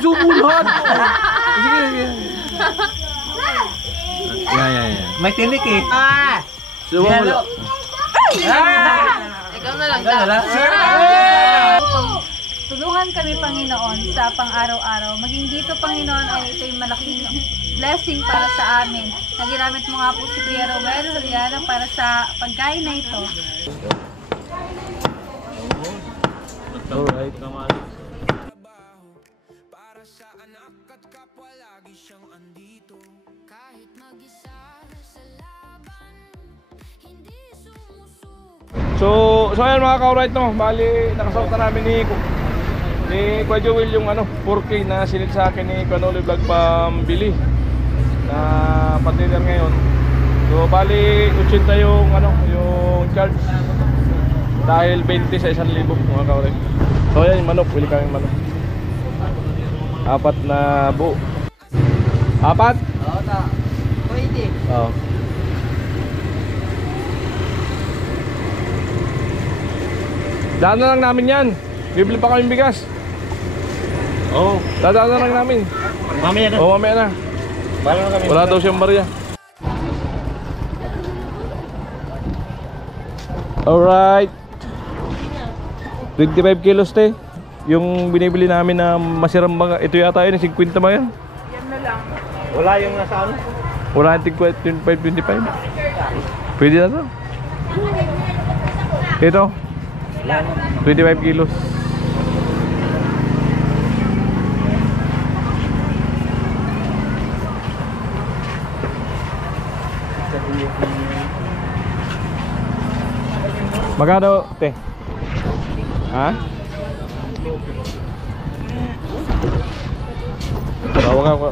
Sumulhan! Sige, sige. Yan. May tinik eh. Sumulhan. Ikaw na lang. Tulungan kami, Panginoon, sa pang-araw-araw. Maging dito, Panginoon, ay ito'y malaking blessing para sa amin. Naginamit mo nga po si Kuya Rowel Juliana para sa pagkain na ito. Alright. Para sa anak at kapwa lagi siyang andito. Kahit mag-isa sa laban, hindi sumusuko. So ayan mga ka-alright no, bali nakasawat na namin ni Kuya Joel yung 4K na sinit sa akin ni Kanoli Vlog pambili na partner ngayon. So bali 80 yung yung charge dahil 20 sa 1,000 mga ka-alright. So ayan yung manok, bili kami manok. 4 na buo. 4? Oo na. Pwede. Oo. Daan na lang namin yan. Bibili pa kami bigas. Oo. Dadaan na lang namin. Mamaya na. Oo, mamaya na. Bala na kami. Wala daw siyang barya. Alright. 25 kilos te. Yung binibili namin na masirang mga, ito yata yun, 50 ba yan? Yan na lang. Wala yung nasa ano? Wala yung 25. Pwede na to. Ito 25 kilos. Magkano te? Ha? Tawag ako.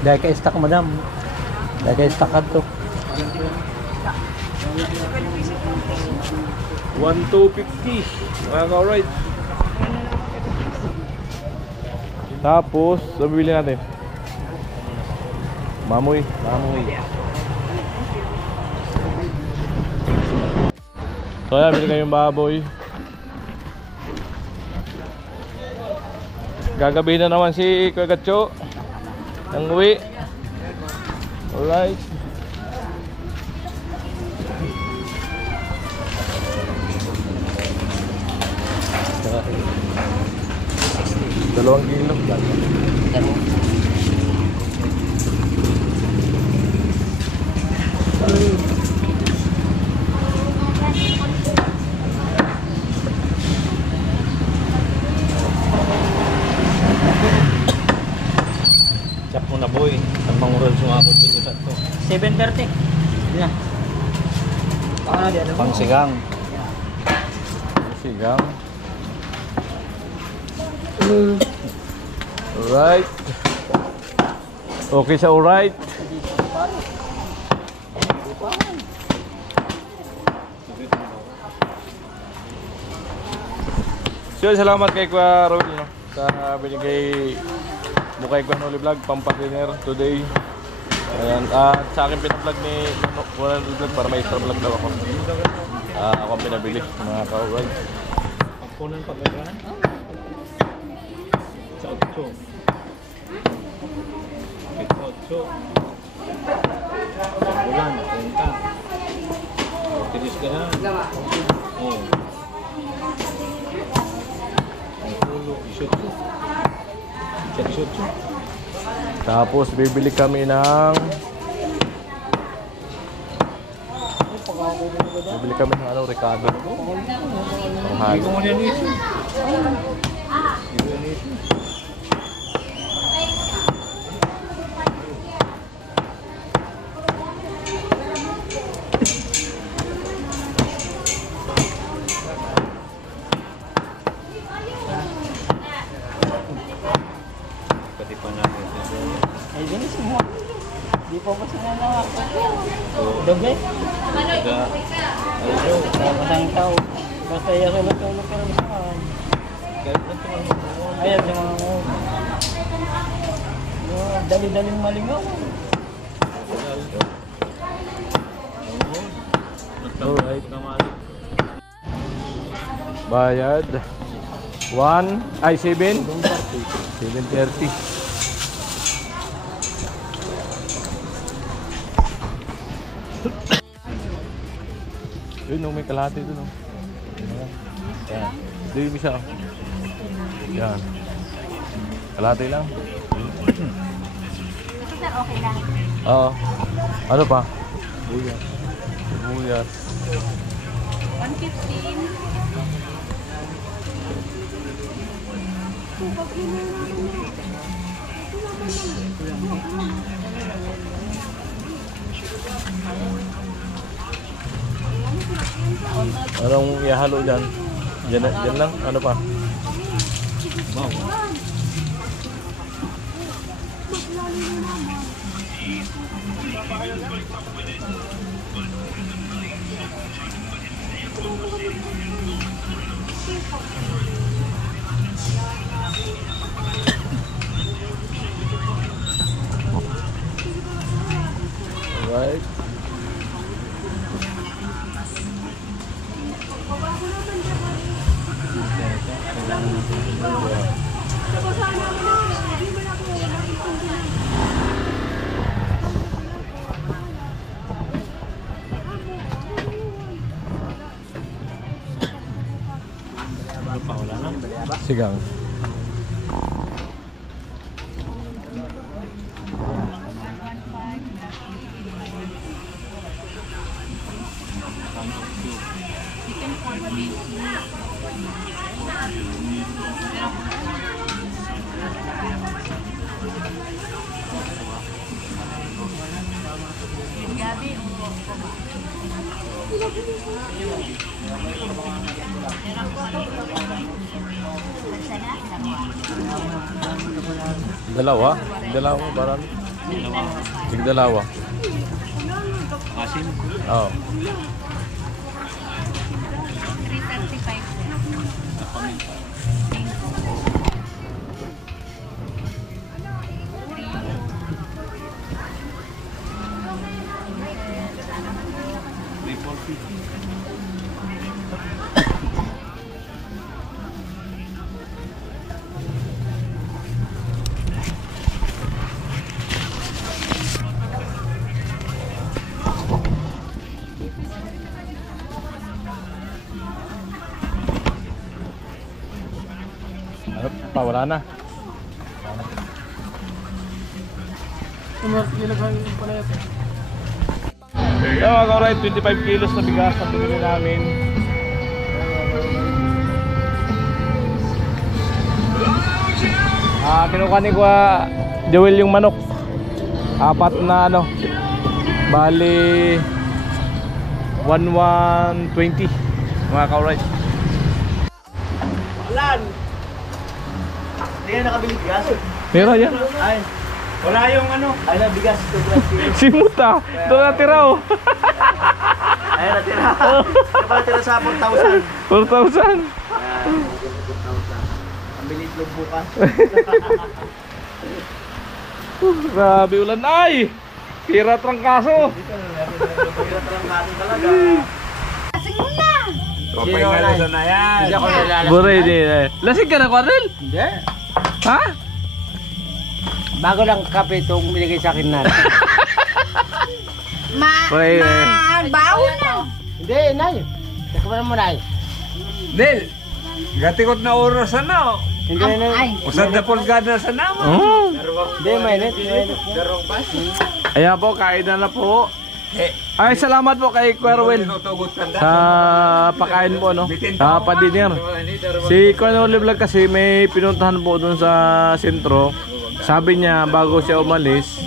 Dahil ka-stack madam. Dahil ka-stack ka to. 1,250. Mga ka-alright. Tapos, bibili natin. Mamoy. So ayan, bili kayong baboy. Gagabi na naman si Kuya Gatcho ng uwi. Alright. Dalawang kilo. Chap mo na boy. Ang mangural sumabot ko sa to. 7:30. Yan. Pangsigang. Sigang. Alright. Okay siya, alright. So, salamat kay Kuya Rowel no, sa binigay mo kay Kuya Noli Vlog pampakliner today. Ayan, at sa akin pinablog ni Kuya Noli Vlog para may extra vlog daw ako. Ako ang pinabili mga ka-alright. Pagpunan pagkagahan. Sa 8. Bulan, punta. Tinis ka na. Oo. Ang pulo, 18. Tapos bibili kami ng Ricardo. Hindi ko mo yan ito. Pati pa natin. Ay, din semua. Di pa ba sila na doble? Sama tayong tao. Basta iya sa tulog ka lang saan. Ayan sa mga dali-daling malingaw. Alright. Bayad. 7. 7:30. Yun, may kalahati doon. Yan. Dito yung isa. Yan. Kalahati lang. Okay lang. Oo. Ano pa? Buyas. Buyas. 115. Anong ihalo dyan? Dyan lang? Ano pa? Alright. Sigang. Dalawa? Dalawa barang? Sige, dalawa. Asim. Oo. 335. Ano pa? Wala na. So mga kauray, 25 kilos na bigas na pinili namin. Kinuha ni Joel yung manok. 4 na ano. Bali 1,120 mga kauray. Alan! Hindi ka nakabili bigas? Meron yan. Ay, wala yung ano? Ay na bigas. Simut ah. Doon natira oh. Ay natira. Ano pala tira sa 4,000? 4,000. Ang bilis log bukas. Grabe ulan ay. Kira trangkaso. Hirap lang natin talaga. Sino na yan? Hindi ako nilalasa. Buray din eh. Lasing ka na, Quarel? Hindi. Ha? Bago lang kape itong binigay sa akin na. Buray eh. Bawo na. Hindi, Nay. Teka mo na mo, Nay. Nel! Gatikot na oras na. Hindi, Nay. Usad na pulgada sa nama. Oh. Hindi, mainit. Darong bas. Ayan po, kain na po. Ay, salamat po kay Quarel sa pakain po, no? Sa pa-dinner. Si Kuya Vlog kasi may pinuntahan po doon sa sentro. Sabi niya bago siya umalis,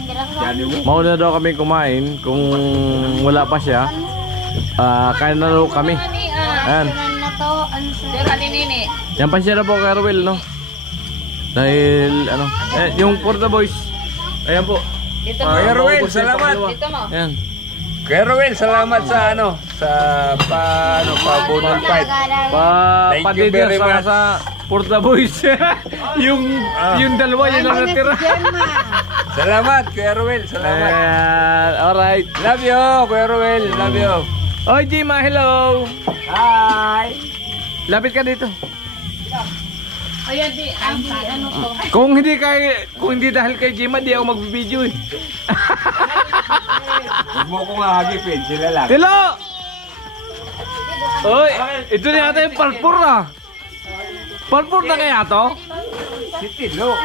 mauna daw kami kumain. Kung wala pa siya, kain na daw kami. Ayan. Yan pa siya na po, Quarel, no? Dahil, ano, yung Porta Boys. Ayan po. Kuya Ruel, salamat. Ayan. Kuya Ruel, salamat sa ano, sa pa-bonal fight. Thank you Pa-dinner very much. sa Porta Boys. yung dalawa yun ang natira. Salamat, Kuya Ruel, salamat. Alright. Love you, Kuya Ruel, love you. Oy, Jima, hello! Hi! Lapit ka dito. Ayan, ano to? Kung hindi dahil kay Jima, di ako mag-video eh. Huwag mo kong hagipin, sila lang. Tilo! Oy, ito na yata yung parpur ah. Parpur na kaya to? Si Tilo.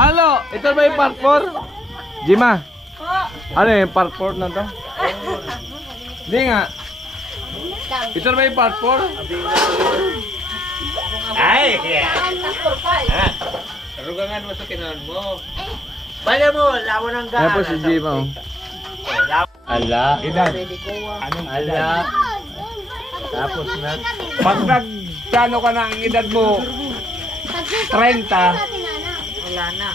Ano? Ito ba yung parpur? Jima, ano yung parpur na to? Hindi nga. Ito na ba yung parpur? Ay! Rugangan mo sa kinuhan mo. Bala mo, lawan ng gana. Tapos si Jima oh. Ala. Edad. Anong edad? Tapos na. Pag nagplano ka na ang edad mo, 30, Wala na.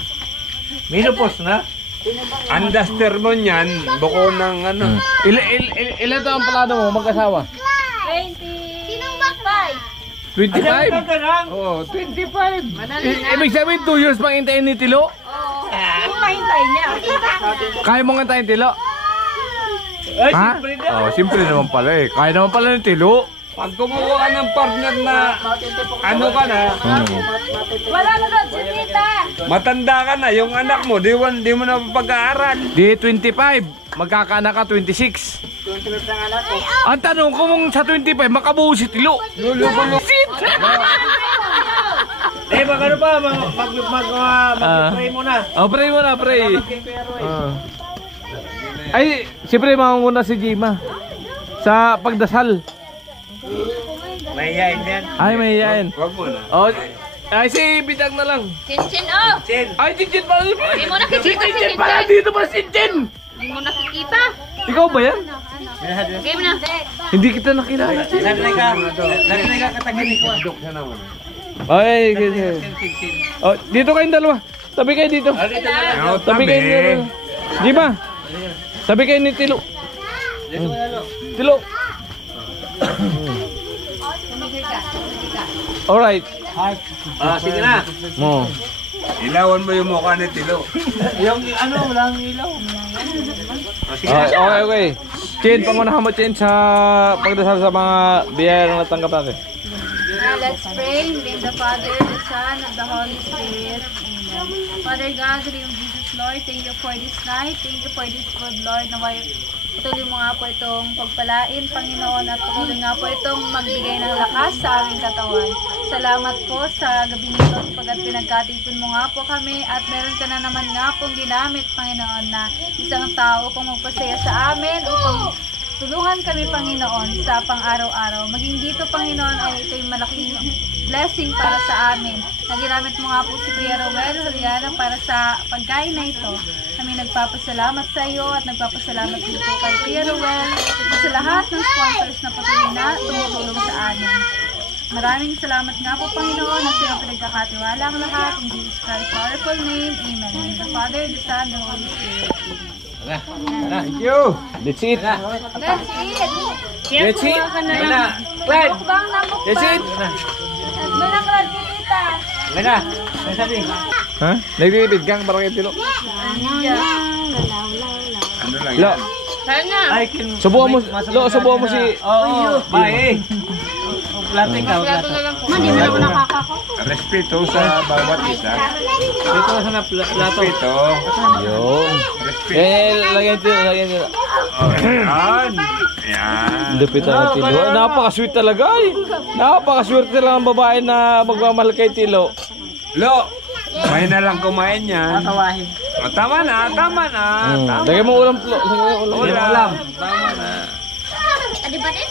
minupos na. Andaster mo niyan, buko ng ano. Ilan to ang plano mo mag-asawa? 20. Sinong 25? Oo, 25. Ibig sabihin 2 years pang hintayin ni Tilo? Yung mahintay niya. Kaya mo nga tayo Tilo? Ay, Ha? siyempre na. Oh, simple naman pala eh. Kaya naman pala ni Tilo. Pag kumuha ka ng partner na ano ka na, Wala na doon si tita. matanda ka na, yung anak mo, di mo na pag-aaral. Di 25. Magkakaanak ka 26. Ang tanong ko kung sa 25 makabuo si Tilo. Shit! Eh, baka ano pa, mag-pray muna. Oh, pray mo na, pray. Ay, siyempre mangunguna si Jima sa pagdasal. Mahihain yan. Ay, may yain. Wag mo na. Oh, ay si Bidang na lang. Cincin, oh. Chin. Ay, Cincin pala si Hindi mo nakikita si Cincin pala, Cincin. dito pa si Cincin. Hindi mo nakikita. Ikaw ba yan? Game na. Hindi kita nakilala. Nanay ka katagin ko. Ay, ganyan. Oh, dito kayong dalawa. Tabi kayo dito. Ano, Tabi kayo ni dalawa. Jima. Tabi kayo ni Tilo. Tilo. Alright. Sige na. Mo. Ilawan mo yung mukha ni Tilo. Yung ano, walang ilaw. Okay. Chin, pangunahan mo Chin sa pagdasal sa mga biyaya na natanggap natin. Now let's pray. In the name of the Father, the Son, and the Holy Spirit. Amen. Father God, in the name of Jesus, Lord, thank you for this night. Thank you for this food, Lord. Naway patuloy mo nga po itong pagpalain, Panginoon, at patuloy nga po itong magbigay ng lakas sa aming katawan. Salamat po sa gabi nito sapagkat pinagkatipon mo nga po kami at meron ka na naman nga pong ginamit, Panginoon, na isang tao upang magpasaya sa amin, upang tulungan kami, Panginoon, sa pang-araw-araw. Maging dito, Panginoon, ay ito'y malaking blessing para sa amin. Naginamit mo nga po si Kuya Rowel Juliana para sa pagkain na ito. Kami nagpapasalamat sa iyo at nagpapasalamat din po kay Kuya Rowel at sa lahat ng sponsors na patuloy na tumutulong sa amin. Maraming salamat nga po, Panginoon, at sa iyong pinagkakatiwala ang lahat. In Jesus Christ's powerful name, Amen. In the Father, the Son, the Holy Spirit. Thank you. That's it. That's it. That's it. Mukbang na mukbang. That's it. At manaklan si tita. Mena, may sabi. Ha? Nagtitipid kang para kay Tilo. Ano lang Lo, yan? Sana. I can... subuhan mo si... Oo, bye. Plating ka. Plato na lang po. Hindi mo na ako nakakako. Respeto sa bawat isa. Dito ka na plato. Respeto. Yun. Respeto. Lagyan Tilo. Oh, yan. Yan. Lupit ang Tilo. Napaka-sweet talaga eh. Napaka-swerte lang ang babae na magmamahal kay Tilo. Lo, may na lang kumain yan. Kawahin. Oh, tama na. Tama. Lagyan mo ulam. Lagyan mo ulam. Tama na.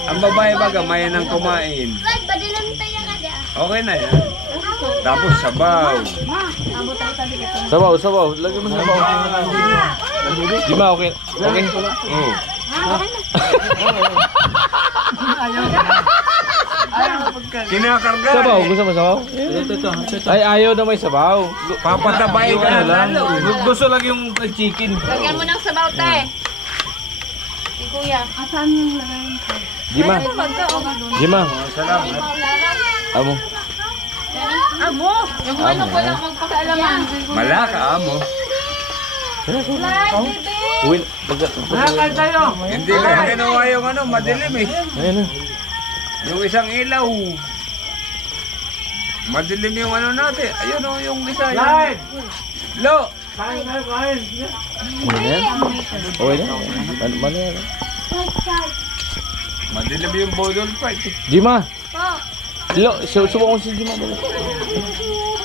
Ang babae ba gamay ng kumain? Okay na yan. Tapos sabaw. Sabaw. Lagyan mo sabaw. Di ba okay? Okay. Oh. Kinakarga. Sabaw. Gusto mo sabaw? Ay, ayaw na may sabaw. Papatabay ka na lang. Gusto lang yung fried chicken. Lagyan mo ng sabaw, te. Si Kuya. Asan yung lagay ko? Jima. Jima. Salamat. Amo. Amo! Yung ano ko lang magpakaalaman. Malaka mo. Live, baby! Uwin. Kain tayo. Hindi kaya ginawa yung ano, madilim eh. Ayun na. Yung isang ilaw. Madilim yung ano natin. Ayun o, yung isa. Live. Lo! Kain. Kain. Ano yan? Okay na. Ano yan? Madilim yung bodol fight eh. Jima. Lo, subukan mo si Jima.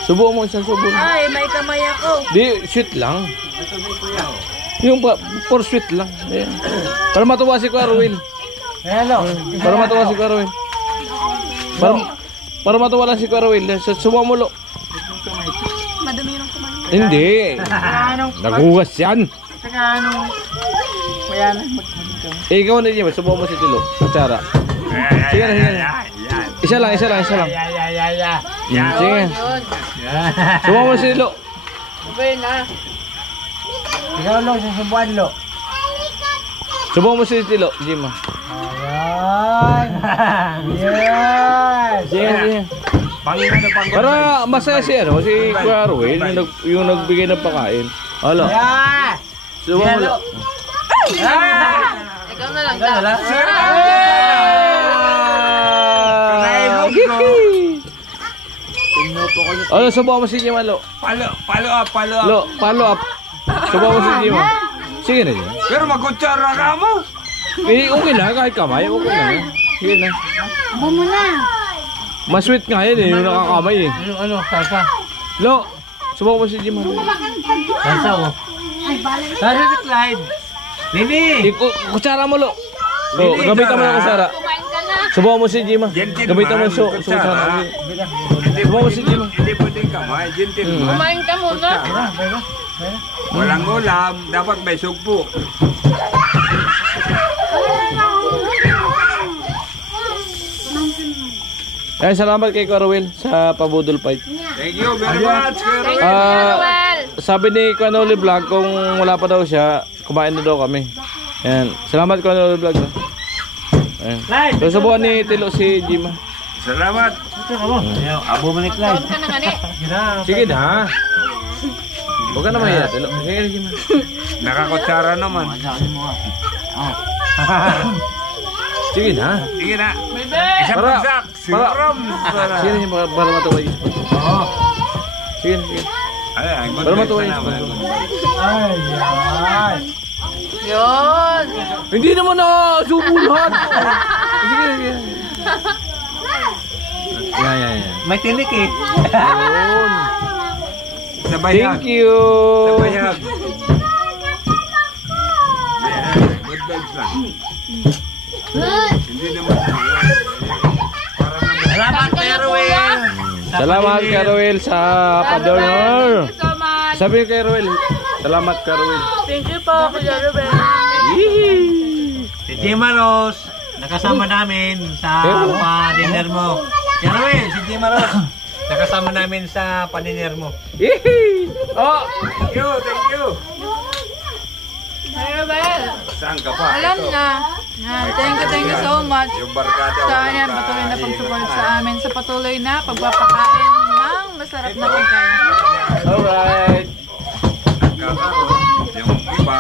Subukan mo isang subo. Ay, may kamay ako. Di, sweet lang. Yung for sweet lang. Ayan. Para matuwa si Kuya Ruel. Hello. Para matuwa si Kuya Ruel. Para matuwa lang si Kuya Ruel. Subukan mo, Lo. Madumi yung kamay. Hindi. Nagugas yan. Saka ano? Kaya na. Ikaw na Jima. Subukan mo si Tilo. Kutsara. Sige na, sige na. Isa lang. Sige. Subukan mo si Tilo. Sabay na. Ikaw Lo, susubuan Lo. Subukan mo si Tilo, Jima. Ayan. Yes. Sige. Para masaya si ano, si Kuya Ruel, yung nagbigay ng pagkain. Hala. Yeah. Subukan mo, Lo. Ikaw na lang daw. Ano, subukan mo si Jima, Lo. Follow up. Lo, follow up. Subukan mo si Jima. Sige na Jima. Pero magkutsara ka mo. Eh, okay na, kahit kamay, okay na. Sige na. Abo mo na. Mas sweet nga yan eh, yung nakakamay eh. Ano, salsa. Lo, subukan mo si Jima. Salsa mo. Salsa si Clyde. Lini. Kutsara mo, Lo. Lo, gamitan mo yung kutsara. Kumain ka na. Subukan mo si Jima. Gamitan mo yung kutsara. Subukan mo si Jima. Hindi pwedeng kamay. Gentleman. Kumain ka muna. Walang ulam. Dapat may sugpo. Ay, salamat kay Kuya Ruel sa pabudol fight. Thank you very much. Thank you, Noel. Sabi ni Kuya Noli Vlog, kung wala pa daw siya, kumain na daw kami. Ayan. Salamat Kuya Noli Vlog. Ayan. Susubukan ni Tilo si Jima. Salamat. Abo mo ni Clyde. Kaon ka na nga ni. Sige na. Huwag ka na mahiya, Tilo. Sige na, Jima. Nakakutsara naman. Sige na. Sige na. Bebe. Isang Para- bagsak. Siram. Sige na, Jima, para matuwa yun. Sige na, sige. Ay, good Para vibes matuwa na yun. naman. Yun. Hindi naman na subulan. Sige na, sige. Yeah. May tinik eh. Yun. Sabayag. Thank you. Sabayag. Good vibes lang. Hindi naman. Salamat Kuya Ruel. Salamat kay Ruel sa padonor. Thank you so much. Sabi kay Ruel, salamat kay Ruel. Thank you po, Kuya Ruben. Si Jima Rose, nakasama namin sa pa-dinner mo. Kuya Ruel, si Jima Rose, nakasama namin sa pa-dinner mo. Oh, Thank you. Kuya Ruben. Saan ka pa? Alam Ito. na. Thank you so much. Yung barkada. Sa amin, patuloy na pag-support sa amin. Sa patuloy na pagpapakain ng masarap na pagkain. alright. Yung iba.